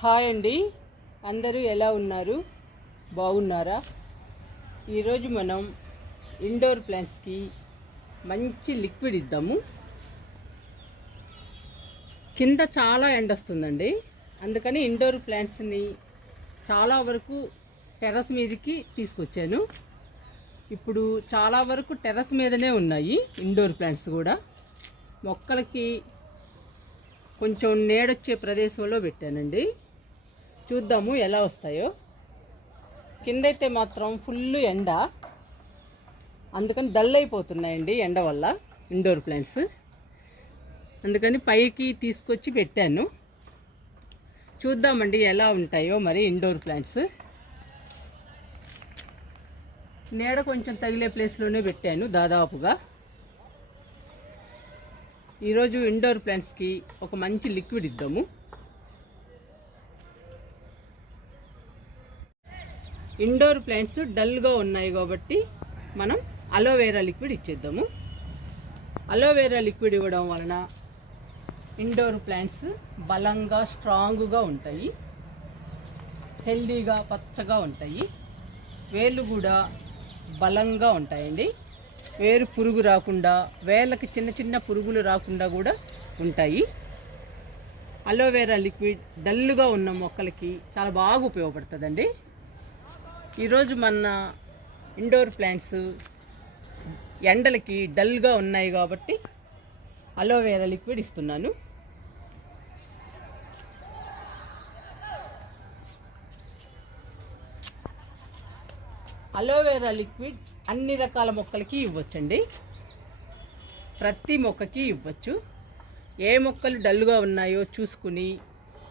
Hi అండి. అందరూ ఎలా ఉన్నారు? బాగున్నారా? ఈరోజు మనం ఇండోర్ ప్లాంట్స్కి మంచి లిక్విడ్ ఇద్దాము. కింద చాలా ఎండ వస్తుందండి. అందుకని ఇండోర్ ప్లాంట్స్ని చాలా వరకు టెర్రస్ మీదకి తీసుకొచ్చాను. ఇప్పుడు చాలా వరకు టెర్రస్ మీదనే ఉన్నాయి ఇండోర్ ప్లాంట్స్ కూడా. మొక్కలకి కొంచెం నీడొచ్చే ప్రదేశంలో పెట్టానండి. చూద్దాము ఎలా వస్తాయో. కిందైతే మాత్రం ఫుల్ ఎండ. అందుకని డల్ అయిపోతున్నాయండి ఎండ వల్ల ఇండోర్ ప్లాంట్స్. అందుకని పైకి తీసుకొచ్చి పెట్టాను. చూద్దామండి ఎలా ఉంటాయో మరి ఇండోర్ ప్లాంట్స్. నీడ కొంచెం తగిలే ప్లేస్లోనే పెట్టాను దాదాపుగా. ఈరోజు ఇండోర్ ప్లాంట్స్కి ఒక మంచి లిక్విడ్ ఇద్దాము. ఇండోర్ ప్లాంట్స్ డల్గా ఉన్నాయి కాబట్టి మనం అలోవేరా లిక్విడ్ ఇచ్చేద్దాము. అలోవేరా లిక్విడ్ ఇవ్వడం వలన ఇండోర్ ప్లాంట్స్ బలంగా స్ట్రాంగ్గా ఉంటాయి. హెల్దీగా పచ్చగా ఉంటాయి. వేళ్ళు కూడా బలంగా ఉంటాయండి. వేరు పురుగు రాకుండా వేళ్ళకి చిన్న చిన్న పురుగులు రాకుండా కూడా ఉంటాయి. అలోవేరా లిక్విడ్ డల్గా ఉన్న మొక్కలకి చాలా బాగా ఉపయోగపడుతుందండి. ఈరోజు మన ఇండోర్ ప్లాంట్స్ ఎండలకి డల్గా ఉన్నాయి కాబట్టి అలోవేరా లిక్విడ్ ఇస్తున్నాను. అలోవేరా లిక్విడ్ అన్ని రకాల మొక్కలకి ఇవ్వచ్చండి. ప్రతి మొక్కకి ఇవ్వచ్చు. ఏ మొక్కలు డల్గా ఉన్నాయో చూసుకుని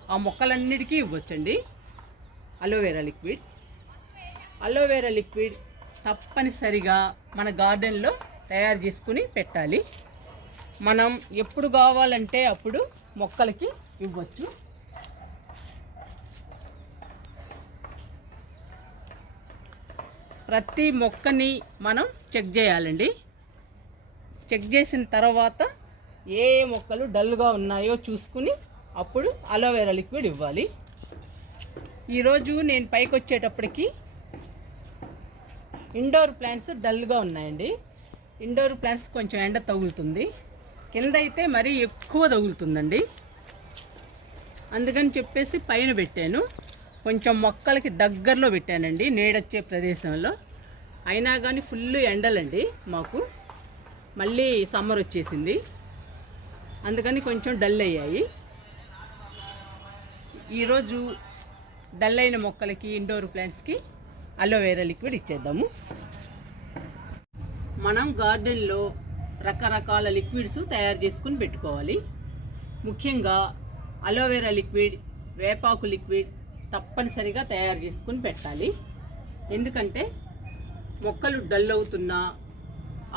ఆ మొక్కలన్నిటికీ ఇవ్వచ్చండి. Aloe vera liquid. Aloe vera liquid తప్పనిసరిగా మన గార్డెన్లో తయారు చేసుకుని పెట్టాలి. మనం ఎప్పుడు కావాలంటే అప్పుడు మొక్కలకి ఇవ్వచ్చు. ప్రతి మొక్కని మనం చెక్ చేయాలండి. చెక్ చేసిన తర్వాత ఏ ఏ మొక్కలు డల్గా ఉన్నాయో చూసుకుని అప్పుడు అలోవెరా లిక్విడ్ ఇవ్వాలి. ఈరోజు నేను పైకి వచ్చేటప్పటికి ఇండోర్ ప్లాంట్స్ డల్గా ఉన్నాయండి. ఇండోర్ ప్లాంట్స్ కొంచెం ఎండ తగులుతుంది. కింద అయితే మరీ ఎక్కువ తగులుతుందండి. అందుకని చెప్పేసి పైన పెట్టాను. కొంచెం మొక్కలకి దగ్గరలో పెట్టానండి నీడొచ్చే ప్రదేశంలో. అయినా కానీ ఫుల్ ఎండలండి మాకు. మళ్ళీ సమ్మర్ వచ్చేసింది. అందుకని కొంచెం డల్ అయ్యాయి. ఈరోజు డల్ అయిన మొక్కలకి ఇండోర్ ప్లాంట్స్కి అలోవేరా లిక్విడ్ ఇచ్చేద్దాము. మనం గార్డెన్లో రకరకాల లిక్విడ్స్ తయారు చేసుకుని పెట్టుకోవాలి. ముఖ్యంగా అలోవెరా లిక్విడ్ వేపాకు లిక్విడ్ తప్పనిసరిగా తయారు చేసుకుని పెట్టాలి. ఎందుకంటే మొక్కలు డల్ అవుతున్నా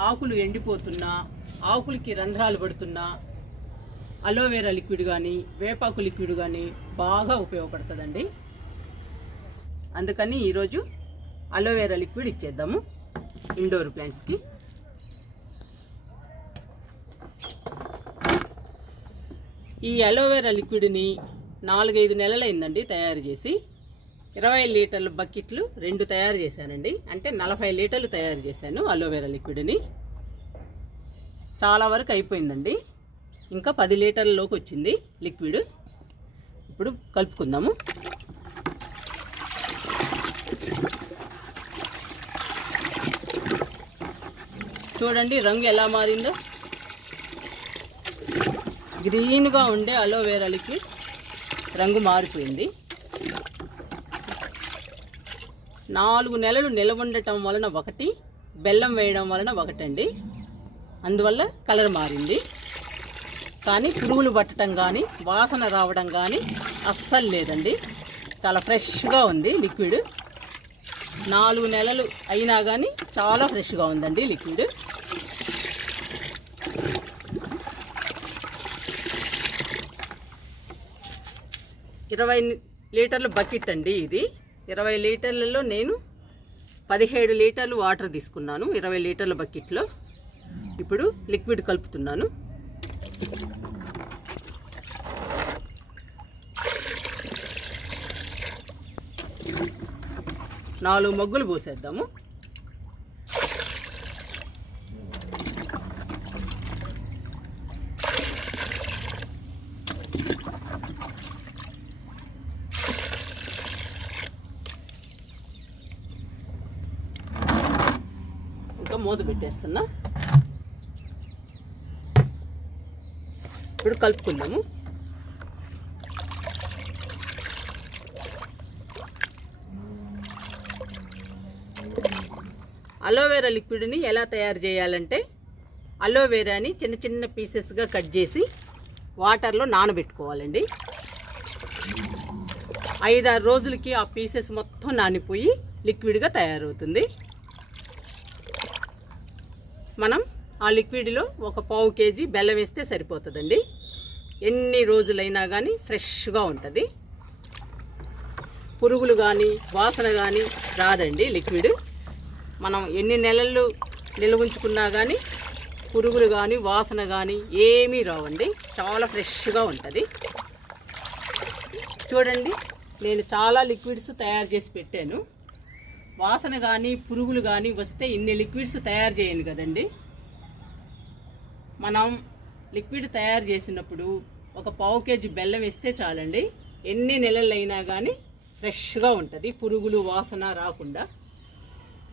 ఆకులు ఎండిపోతున్నా ఆకులకి రంధ్రాలు పడుతున్నా అలోవెరా లిక్విడ్ కానీ వేపాకు లిక్విడ్ కానీ బాగా ఉపయోగపడుతుందండి. అందుకని ఈరోజు అలోవెరా లిక్విడ్ ఇచ్చేద్దాము. ఇండోర్ ప్లాంట్స్కి. ఈ అలోవెరా లిక్విడ్ని నాలుగైదు నెలలైందండి తయారు చేసి. ఇరవై లీటర్ల బకెట్లు రెండు తయారు చేశానండి. అంటే నలభై లీటర్లు తయారు చేశాను అలోవెరా లిక్విడ్ని. చాలా వరకు అయిపోయిందండి. ఇంకా పది లీటర్లలోకి వచ్చింది లిక్విడ్. ఇప్పుడు కలుపుకుందాము. చూడండి రంగు ఎలా మారిందో. గ్రీన్గా ఉండే అలోవేరాలకి రంగు మారిపోయింది. నాలుగు నెలలు నిలవ ఉండటం వలన ఒకటి బెల్లం వేయడం వలన ఒకటండి. అందువల్ల కలర్ మారింది. కానీ పురుగులు పట్టడం కానీ వాసన రావడం కానీ అస్సలు లేదండి. చాలా ఫ్రెష్గా ఉంది లిక్విడ్. నాలుగు నెలలు అయినా కానీ చాలా ఫ్రెష్గా ఉందండి లిక్విడ్. ఇరవై లీటర్ల బకెట్ అండి ఇది. ఇరవై లీటర్లలో నేను పదిహేడు లీటర్లు వాటర్ తీసుకున్నాను ఇరవై లీటర్ల బకెట్లో. ఇప్పుడు లిక్విడ్ కలుపుతున్నాను. నాలుగు మగ్గులు పోసేద్దాము. మూత పెట్టేస్తున్నా. ఇప్పుడు కలుపుకుందాము. అలోవెరా లిక్విడ్ని ఎలా తయారు చేయాలంటే అలోవెరాని చిన్న చిన్న పీసెస్గా కట్ చేసి వాటర్లో నానబెట్టుకోవాలండి. ఐదారు రోజులకి ఆ పీసెస్ మొత్తం నానిపోయి లిక్విడ్గా తయారవుతుంది. మనం ఆ లిక్విడ్లో ఒక పావు కేజీ బెల్లం వేస్తే సరిపోతుందండి. ఎన్ని రోజులైనా కానీ ఫ్రెష్గా ఉంటుంది. పురుగులు కానీ వాసన కానీ రాదండి లిక్విడ్ మనం ఎన్ని నెలలు నిల్వ ఉంచుకున్నా కానీ పురుగులు కానీ వాసన కానీ ఏమీ రావండి. చాలా ఫ్రెష్గా ఉంటుంది. చూడండి నేను చాలా లిక్విడ్స్ తయారు చేసి పెట్టాను. వాసన కానీ పురుగులు కానీ వస్తే ఇన్ని లిక్విడ్స్ తయారు చేయను కదండి. మనం లిక్విడ్ తయారు చేసినప్పుడు ఒక పావు కేజీ బెల్లం వేస్తే చాలండి. ఎన్ని నెలలైనా కానీ ఫ్రెష్గా ఉంటుంది పురుగులు వాసన రాకుండా.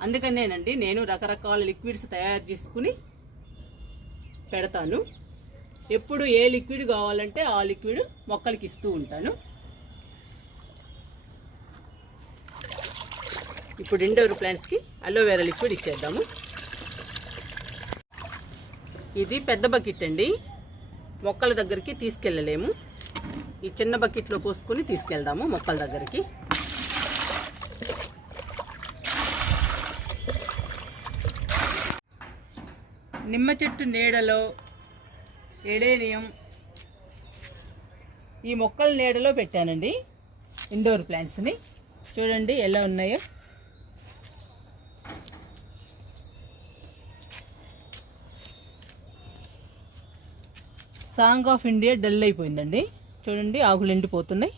అందుకనేనండి నేను రకరకాల లిక్విడ్స్ తయారు చేసుకుని పెడతాను. ఎప్పుడు ఏ లిక్విడ్ కావాలంటే ఆ లిక్విడ్ మొక్కలకి ఇస్తూ ఉంటాను. ఇప్పుడు ఇండోర్ ప్లాంట్స్కి అలోవెరా లిక్విడ్ ఇచ్చేద్దాము. ఇది పెద్ద బకెట్ అండి. మొక్కల దగ్గరికి తీసుకెళ్ళలేము. ఈ చిన్న బకెట్లో పోసుకొని తీసుకెళ్దాము మొక్కల దగ్గరికి. నిమ్మ చెట్టు నీడలో ఎడేనియం ఈ మొక్కల నీడలో పెట్టానండి ఇండోర్ ప్లాంట్స్ని. చూడండి ఎలా ఉన్నాయో. సాంగ్ ఆఫ్ ఇండియా డల్ అయిపోయిందండి. చూడండి ఆకులు ఎండిపోతున్నాయి.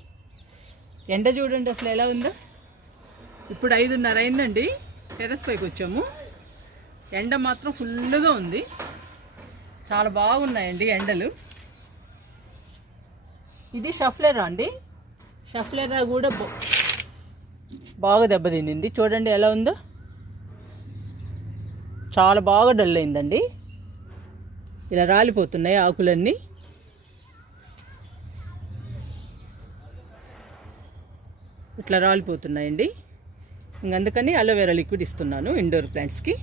ఎండ చూడండి అసలు ఎలా ఉందో. ఇప్పుడు ఐదున్నర అయిందండి. టెరస్ పైకి వచ్చాము. ఎండ మాత్రం ఫుల్గా ఉంది. చాలా బాగున్నాయండి ఎండలు. ఇది షఫ్లెరా అండి? షఫ్లెరా కూడా బాగా దెబ్బతింది. చూడండి ఎలా ఉందో. చాలా బాగా డల్ అయిందండి. ఇలా రాలిపోతున్నాయి ఆకులన్నీ. ఇట్లా రాలిపోతున్నాయండి. ఇంక అందుకని అలోవెరా లిక్విడ్ ఇస్తున్నాను ఇండోర్ ప్లాంట్స్కి.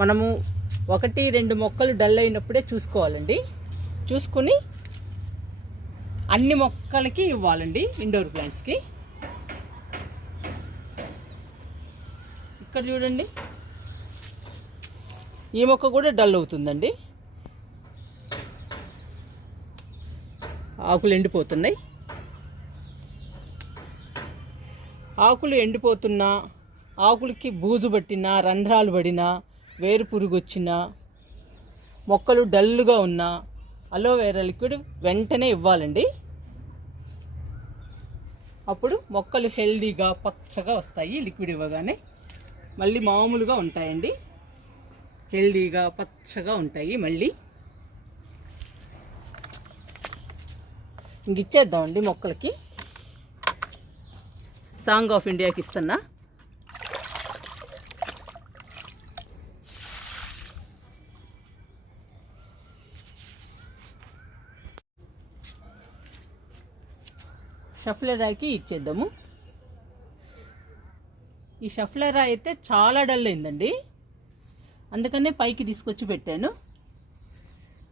మనము ఒకటి రెండు మొక్కలు డల్ అయినప్పుడే చూసుకోవాలండి. చూసుకుని అన్ని మొక్కలకి ఇవ్వాలండి ఇండోర్ ప్లాంట్స్కి. ఇక్కడ చూడండి. ఈ మొక్క కూడా డల్ అవుతుందండి. ఆకులు ఎండిపోతున్నాయి. ఆకులు ఎండిపోతున్నా ఆకులకి బూజు పట్టినా రంధ్రాలు పడినా వేరు పురుగు వచ్చినా మొక్కలు డల్గా ఉన్నా అలోవెరా లిక్విడ్ వెంటనే ఇవ్వాలండి. అప్పుడు మొక్కలు హెల్దీగా పచ్చగా వస్తాయి లిక్విడ్ ఇవ్వగానే. మళ్ళీ మామూలుగా ఉంటాయండి. హెల్దీగా పచ్చగా ఉంటాయి మళ్ళీ. ఇంక ఇచ్చేద్దామండి మొక్కలకి. సాంగ్ ఆఫ్ ఇండియాకి ఇస్తున్నా. షఫ్లెరాకి ఇచ్చేద్దాము. ఈ షఫ్లెరా అయితే చాలా డల్ అయిందండి. అందుకనే పైకి తీసుకొచ్చి పెట్టాను.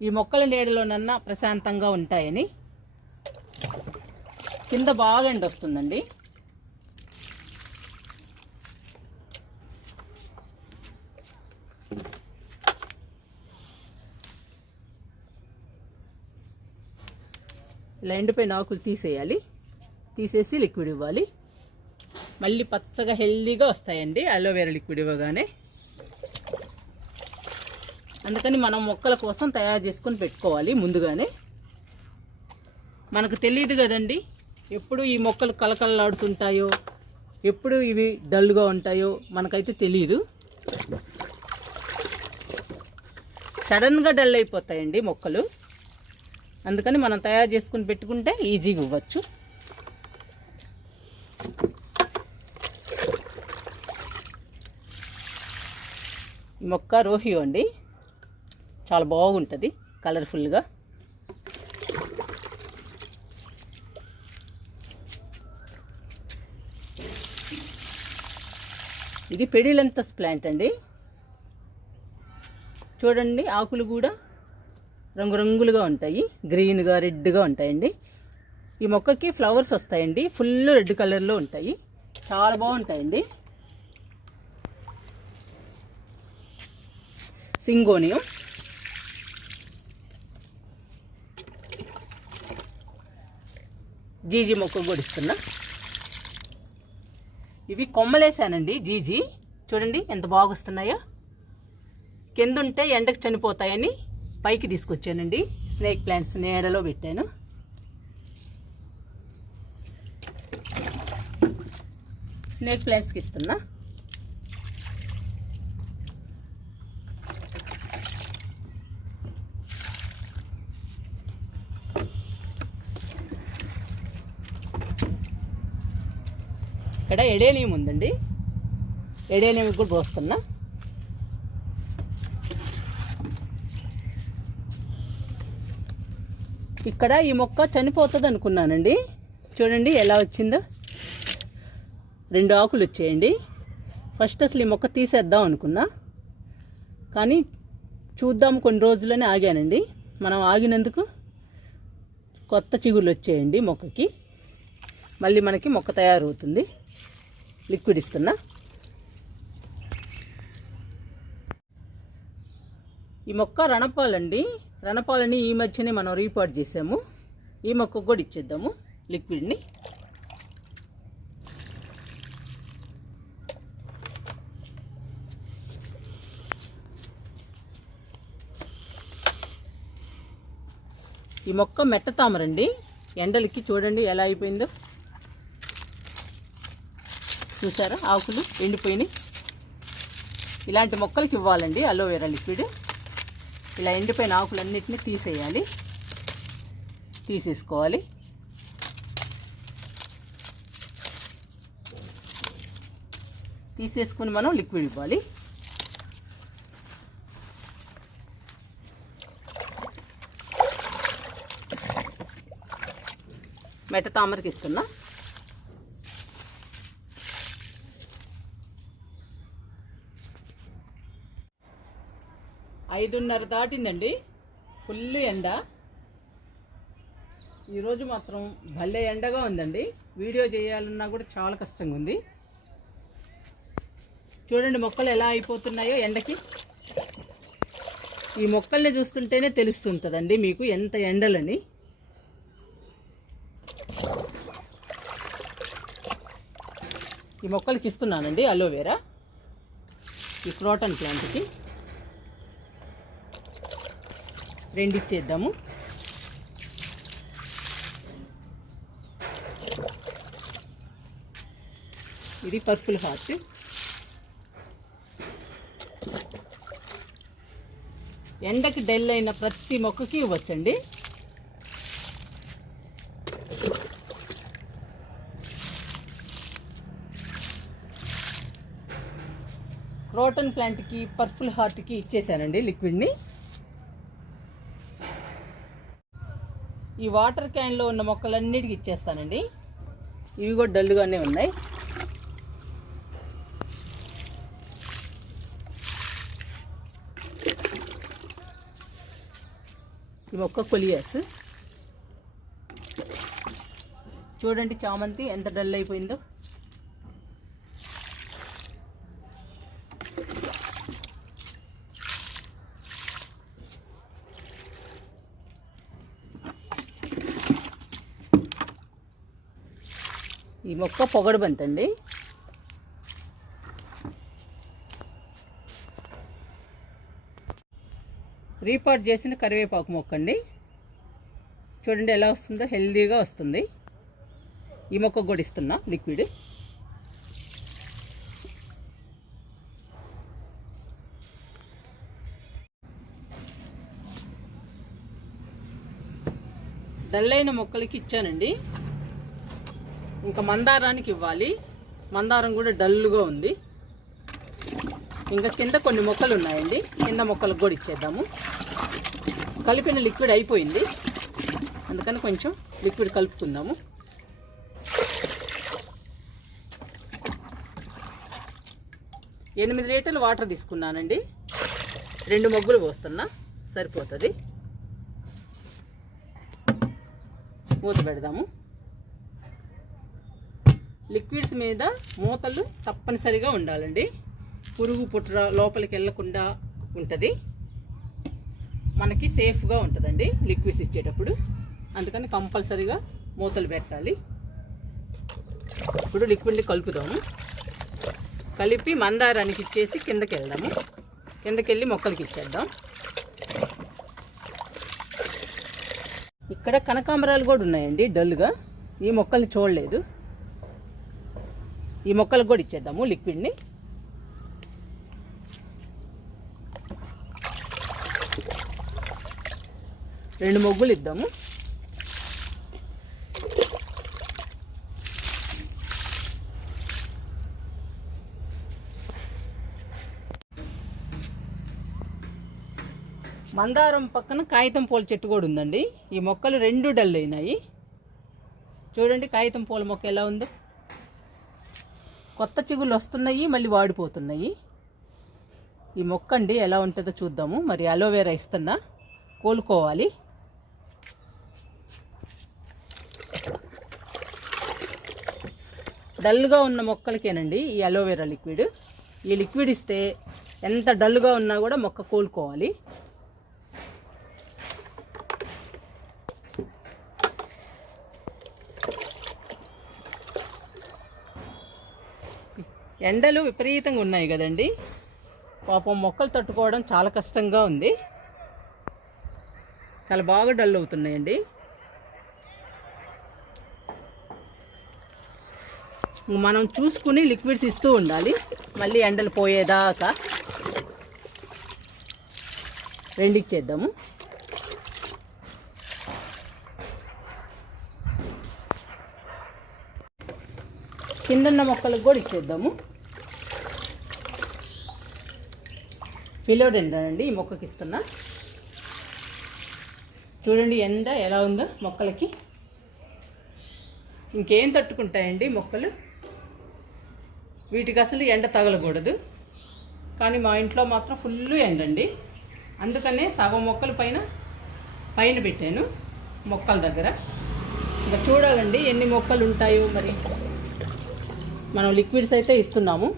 ఈ మొక్కల నీడలోనన్నా ప్రశాంతంగా ఉంటాయని. కింద బాగా ఎండ వస్తుందండి ఇలా ఎండిపోయిన ఆకులు తీసేయాలి. తీసేసి లిక్విడ్ ఇవ్వాలి. మళ్ళీ పచ్చగా హెల్దీగా వస్తాయండి. అలోవెరా లిక్విడ్ ఇవ్వగానే. అందుకని మనం మొక్కల కోసం తయారు చేసుకొని పెట్టుకోవాలి ముందుగానే. మనకు తెలియదు కదండి. ఎప్పుడు ఈ మొక్కలు కలకలలాడుతుంటాయో ఎప్పుడు ఇవి డల్గా ఉంటాయో మనకైతే తెలియదు సడన్గా డల్ అయిపోతాయండి మొక్కలు. అందుకని మనం తయారు చేసుకుని పెట్టుకుంటే ఈజీగా ఇవ్వచ్చు. మొక్క రోహియో అండి. చాలా బాగుంటుంది కలర్ఫుల్గా. ఇది పెడిలెంతస్ ప్లాంట్ అండి. చూడండి ఆకులు కూడా రంగురంగులుగా ఉంటాయి. గ్రీన్గా రెడ్గా ఉంటాయండి. ఈ మొక్కకి ఫ్లవర్స్ వస్తాయండి. ఫుల్ రెడ్ కలర్లో ఉంటాయి. చాలా బాగుంటాయండి. సింగోనియం జీజీ మొక్క కూడా ఇస్తున్నా. ఇవి కొమ్మలేసానండి జీజీ చూడండి ఎంత బాగా వస్తున్నాయో. కింద ఉంటే ఎండకు చనిపోతాయని పైకి తీసుకొచ్చానండి. స్నేక్ ప్లాంట్స్ నీడలో పెట్టాను. స్నేక్ ప్లాంట్స్కి ఇస్తున్నా. ఇక్కడ ఎడేనియం ఉందండి. ఎడేనియం కూడా పోస్తున్నా. ఇక్కడ ఈ మొక్క చనిపోతుంది అనుకున్నానండి చూడండి ఎలా వచ్చిందో. రెండు ఆకులు వచ్చాయండి. ఫస్ట్ అసలు ఈ మొక్క తీసేద్దాం అనుకున్నా. కానీ చూద్దాం కొన్ని రోజుల్లోనే ఆగానండి. మనం ఆగినందుకు కొత్త చిగుళ్ళు వచ్చాయండి మొక్కకి. మళ్ళీ మనకి మొక్క తయారవుతుంది. లిక్విడ్ ఇస్తున్నా. ఈ మొక్క రణపాలండి. రణపాలని ఈ మధ్యనే మనం రీపాట్ చేసాము. ఈ మొక్కకు కూడా ఇచ్చేద్దాము. లిక్విడ్ని ఈ మొక్క మెట్ట తామరండి. ఎండలకి చూడండి ఎలా అయిపోయిందో. చూసారా? ఆకులు ఎండిపోయినాయి. ఇలాంటి మొక్కలకి ఇవ్వాలండి అలోవెరా లిక్విడ్ ఇలా ఎండిపోయిన ఆకులన్నిటిని తీసేయాలి. తీసేసుకోవాలి. తీసేసుకుని మనం లిక్విడ్ ఇవ్వాలి. మెట తామరకి ఇస్తున్నా. ఐదున్నర దాటిందండి. ఫుల్ ఎండ. ఈరోజు మాత్రం భలే ఎండగా ఉందండి. వీడియో చేయాలన్నా కూడా చాలా కష్టంగా ఉంది. చూడండి మొక్కలు ఎలా అయిపోతున్నాయో ఎండకి. ఈ మొక్కల్ని చూస్తుంటేనే తెలుస్తుంటుందండి మీకు ఎంత ఎండలని. ఈ మొక్కలకి ఇస్తున్నానండి అలోవెరా. ఈ క్రోటన్ ప్లాంట్కి. రెండు ఇచ్చేద్దాము ఇది పర్పుల్ హార్ట్. ఎండకి డెల్ అయిన ప్రతి మొక్కకి ఇవ్వచ్చండి. క్రోటన్ ప్లాంట్కి పర్పుల్ హార్ట్కి ఇచ్చేసానండి లిక్విడ్ని. ఈ వాటర్ క్యాన్లో ఉన్న మొక్కలన్నిటికి ఇచ్చేస్తానండి. ఇవి కూడా డల్గానే ఉన్నాయి. ఈ మొక్క కొలియాస్ చూడండి చామంతి ఎంత డల్ అయిపోయిందో. మొక్క పొగడు బంతండి. రీపాట్ చేసిన కరివేపాకు మొక్క అండి చూడండి ఎలా వస్తుందో హెల్దీగా వస్తుంది. ఈ మొక్క కూడా ఇస్తున్నా లిక్విడ్. డల్ అయిన మొక్కలకి ఇచ్చానండి. ఇంకా మందారానికి ఇవ్వాలి. మందారం కూడా డల్గా ఉంది. ఇంకా కింద కొన్ని మొక్కలు ఉన్నాయండి. కింద మొక్కలకు కూడా ఇచ్చేద్దాము. కలిపిన లిక్విడ్ అయిపోయింది. అందుకని కొంచెం లిక్విడ్ కలుపుకుందాము. ఎనిమిది లీటర్లు వాటర్ తీసుకున్నానండి. రెండు మొగ్గులు పోస్తున్నా. సరిపోతుంది. మూత పెడదాము. లిక్విడ్స్ మీద మూతలు తప్పనిసరిగా ఉండాలండి. పురుగు పుట్ర లోపలికి వెళ్ళకుండా ఉంటుంది. మనకి సేఫ్గా ఉంటుందండి లిక్విడ్స్ ఇచ్చేటప్పుడు. అందుకని కంపల్సరీగా మూతలు పెట్టాలి. ఇప్పుడు లిక్విడ్ని కలుపుదాము. కలిపి మందారానికి ఇచ్చేసి కిందకి వెళ్దాము. కిందకి వెళ్ళి మొక్కలకి ఇచ్చేద్దాం. ఇక్కడ కనకాంబరాలు కూడా ఉన్నాయండి డల్గా. ఈ మొక్కల్ని చూడలేదు. ఈ మొక్కలకు కూడా ఇచ్చేద్దాము లిక్విడ్ని రెండు మొగ్గులు ఇద్దాము. మందారం పక్కన కాగితం పూల చెట్టు కూడా ఉందండి. ఈ మొక్కలు రెండు డల్ అయినాయి. చూడండి కాగితం పూల మొక్క ఎలా ఉందో. కొత్త చిగుళ్ళు వస్తున్నాయి మళ్ళీ వాడిపోతున్నాయి. ఈ మొక్క అండి ఎలా ఉంటుందో చూద్దాము. మరి అలోవేరా ఇస్తున్నా. కోలుకోవాలి. డల్గా ఉన్న మొక్కలకేనండి ఈ అలోవేరా లిక్విడ్. ఈ లిక్విడ్ ఇస్తే ఎంత డల్గా ఉన్నా కూడా మొక్క కోలుకోవాలి. ఎండలు విపరీతంగా ఉన్నాయి కదండి. పాపం మొక్కలు తట్టుకోవడం చాలా కష్టంగా ఉంది. చాలా బాగా డల్ అవుతున్నాయండి. మనం చూసుకుని లిక్విడ్స్ ఇస్తూ ఉండాలి. మళ్ళీ ఎండలు పోయేదాకా రెండిచ్చేద్దాము కిందన్న మొక్కలకు కూడా ఇచ్చేద్దాము. ఫిలోడెండ్రా అండి ఈ మొక్కకి ఇస్తున్నా? చూడండి ఎండ ఎలా ఉందో మొక్కలకి. ఇంకేం తట్టుకుంటాయండి మొక్కలు? వీటికి అసలు ఎండ తగలకూడదు. కానీ మా ఇంట్లో మాత్రం ఫుల్ ఎండ అండి. అందుకనే సగం మొక్కల పైన పైన పెట్టాను మొక్కల దగ్గర. ఇంకా చూడాలండి ఎన్ని మొక్కలు ఉంటాయో మరి. మనం లిక్విడ్స్ అయితే ఇస్తున్నాము.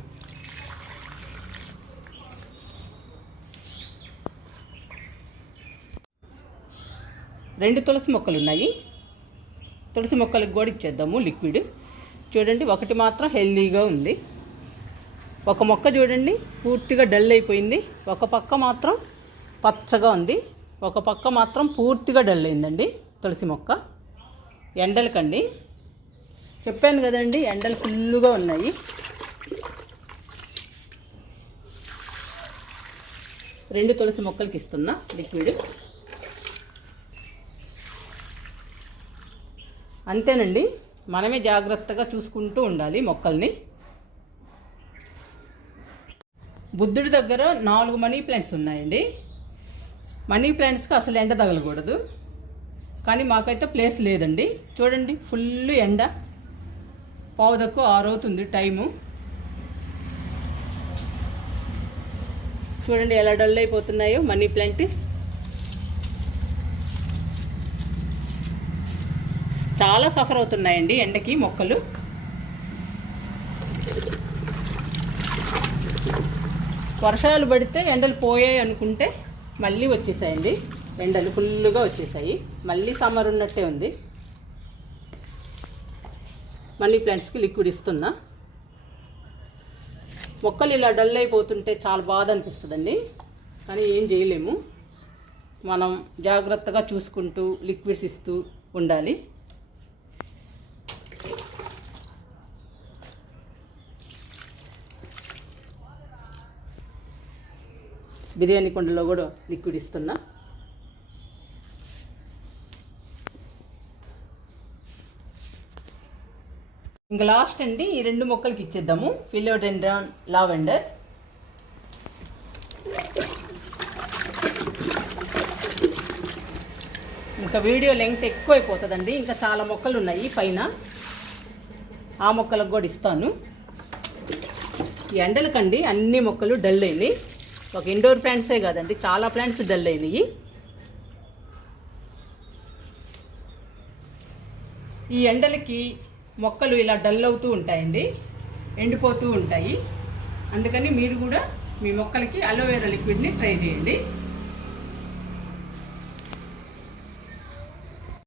రెండు తులసి మొక్కలు ఉన్నాయి. తులసి మొక్కలకు కూడా ఇచ్చేద్దాము లిక్విడ్. చూడండి ఒకటి మాత్రం హెల్దీగా ఉంది. ఒక మొక్క చూడండి పూర్తిగా డల్ అయిపోయింది. ఒక పక్క మాత్రం పచ్చగా ఉంది. ఒక పక్క మాత్రం పూర్తిగా డల్ అయిందండి తులసి మొక్క. ఎండలకండి. చెప్పాను కదండి ఎండలు ఫుల్లుగా ఉన్నాయి. రెండు తులసి మొక్కలకి ఇస్తున్నా లిక్విడ్. అంతేనండి. మనమే జాగ్రత్తగా చూసుకుంటూ ఉండాలి మొక్కల్ని. బుద్ధుడి దగ్గర నాలుగు మనీ ప్లాంట్స్ ఉన్నాయండి. మనీ ప్లాంట్స్కి అసలు ఎండ తగలకూడదు. కానీ మాకైతే ప్లేస్ లేదండి. చూడండి ఫుల్ ఎండ. పావు తక్కువ ఆరవుతుంది టైము. చూడండి ఎలా డల్ అయిపోతున్నాయో మనీ ప్లాంట్. చాలా సఫర్ అవుతున్నాయండి ఎండకి మొక్కలు. వర్షాలు పడితే ఎండలు పోయాయి అనుకుంటే మళ్ళీ వచ్చేసాయండి. ఎండలు ఫుల్గా వచ్చేసాయి. మళ్ళీ సమ్మర్ ఉన్నట్టే ఉంది. మనీ ప్లాంట్స్కి లిక్విడ్ ఇస్తున్నా. మొక్కలు ఇలా డల్ అయిపోతుంటే చాలా బాధ అనిపిస్తుందండి. కానీ ఏం చేయలేము. మనం జాగ్రత్తగా చూసుకుంటూ లిక్విడ్స్ ఇస్తూ ఉండాలి. బిర్యానీ కుండలో కూడా లిక్విడ్ ఇస్తున్నా. ఇంకా లాస్ట్ అండి ఈ రెండు మొక్కలకి ఇచ్చేద్దాము. ఫిలోడెండ్రాన్ లావెండర్ ఇంకా వీడియో లెంగ్త్ ఎక్కువైపోతుందండి. ఇంకా చాలా మొక్కలు ఉన్నాయి పైన. ఆ మొక్కలకు కూడా ఇస్తాను. ఈ ఎండలకండి అన్ని మొక్కలు డల్ అయినాయి. ఒక ఇండోర్ ప్లాంట్సే కాదండి చాలా ప్లాంట్స్ డల్ అయినాయి ఈ ఎండలకి మొక్కలు ఇలా డల్ అవుతూ ఉంటాయండి ఎండిపోతూ ఉంటాయి. అందుకని మీరు కూడా మీ మొక్కలకి అలోవెరా లిక్విడ్ని ట్రై చేయండి.